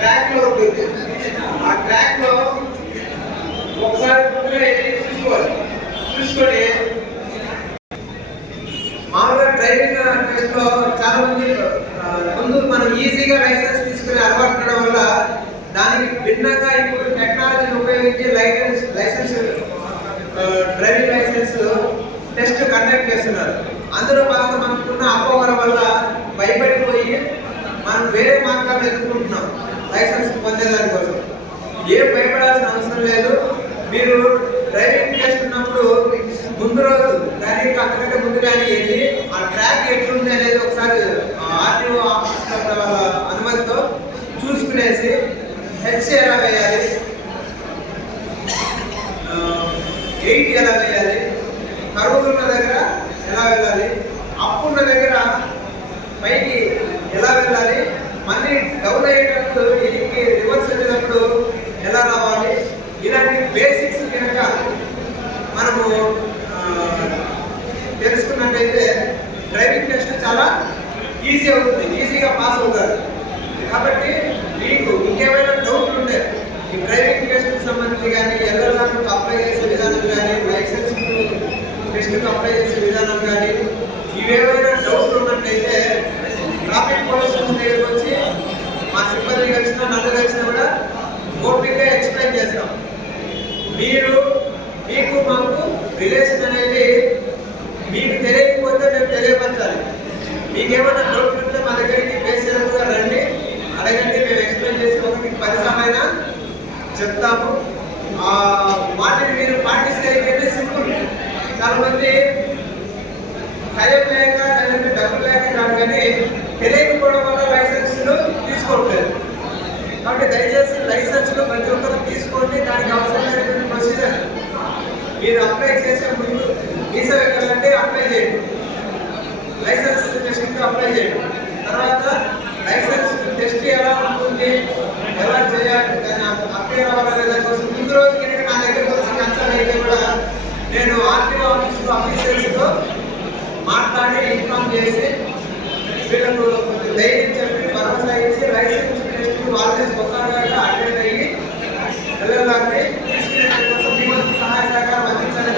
Track లో ఉంటుంది. ఆ ట్రాక్ లో ఒకసారి చూసుకొని మామూలుగా డ్రైవింగ్ టెస్ట్ లో చాలా మంది ముందు మనం ఈజీగా లైసెన్స్ తీసుకునే అలవాటు ఉండడం వల్ల దానికి భిన్నంగా ఇప్పుడు టెక్నాలజీని ఉపయోగించి licence driving licence test conduct చేస్తున్నారు. అందులో భాగంగా మనకున్న అపోహల వల్ల భయపడిపోయి మనం వేరే మార్గాలు ఎదుర్కొంటున్నాం లైసెన్స్ పొందేదాని కోసం. ఏం భయపడాల్సిన అవసరం లేదు. మీరు డ్రైవింగ్ చేస్తున్నప్పుడు ముందు రోజు కానీ అంతకంటే ముందు కానీ వెళ్ళి ఆ ట్రాక్ ఎట్లుంది అనేది ఒకసారి ఆర్టీఓ ఆఫీసర్ అనుమతితో చూసుకునేసి హెచ్ ఎలా వేయాలి, 8 ఎలా వేయాలి, కరువులున్న దగ్గర ఎలా వెళ్ళాలి, అప్పున్న దగ్గర పైకి ఎలా వెళ్ళాలి, మళ్ళీ డౌన్ అయ్యేటప్పుడు ఇంటికి రివర్స్ వచ్చేటప్పుడు ఎలా రావాలి, ఇలాంటి బేసిక్స్ కనుక మనము తెలుసుకున్నట్టయితే డ్రైవింగ్ టెస్ట్ చాలా ఈజీ అవుతుంది, ఈజీగా పాస్ అవుతారు. కాబట్టి మీకు ఇంకేమైనా డౌట్లు ఉంటే ఈ డ్రైవింగ్ టెస్ట్కి సంబంధించి కానీ ఎల్ఎల్ఆర్కి అప్లై చేసే విధానం కానీ లైసెన్స్ టెస్ట్కి అప్లై చేసే విధానం కానీ ఇవేమైనా డౌట్లు ఉన్నట్టయితే ట్రాఫిక్ పోలీస్ స్టేషన్ దగ్గరికి వచ్చి మా సిబ్బంది కలిసినా నన్ను కలిసినా కూడా ఓపికగా ఎక్స్ప్లెయిన్ చేస్తాం. మీకు మాకు రిలేషన్ అనేది మీకు తెలియకపోతే మేము తెలియపరచాలి. మీకేమైనా డౌట్ ఉంటే మా దగ్గరికి బేసిక్గా రండి, అడగండి, మేము ఎక్స్ప్లెయిన్ చేసి ఒకటికి 10 సార్లు చెప్తాము. వాటిని మీరు పాటిస్తే అయితే సింపుల్. చాలా మంది టైం లేక లేదంటే డబ్బులు లేక కాదు కానీ తెలియకపోవడం వల్ల లైసెన్స్లు తీసుకోవట్లేదు. కాబట్టి దయచేసి లైసెన్స్లు ప్రతి ఒక్కరు తీసుకోండి. దానికి అవసరమైనటువంటి ప్రొసీజర్ మీరు అప్లై చేసే ముందు వీసా వెళ్ళాలంటే అప్లై చేయండి, లైసెన్స్ టెస్ట్కి అప్లై చేయండి. తర్వాత లైసెన్స్ టెస్ట్ ఎలా ఉంటుంది, ఎలా చేయాలి, దాన్ని అప్లై అవ్వాలనే దానికోసం ముందు రోజు కనుక నా దగ్గరకు వచ్చి కన్సల్ట్ అయితే కూడా నేను ఆర్టీఓ ఆఫీస్లో ఆఫీసర్స్తో మాట్లాడి ఇన్ఫార్మ్ చేసి వీళ్ళకు కొంచెం ధైర్యం చెప్పి భరోసా ఇచ్చి లైసెన్స్ టెస్ట్ వాళ్ళే స్వతహాగా అటెండ్ అయ్యి వెళ్ళాలని తీసుకునే కోసం మీ సహాయ సహకారం అందించాలని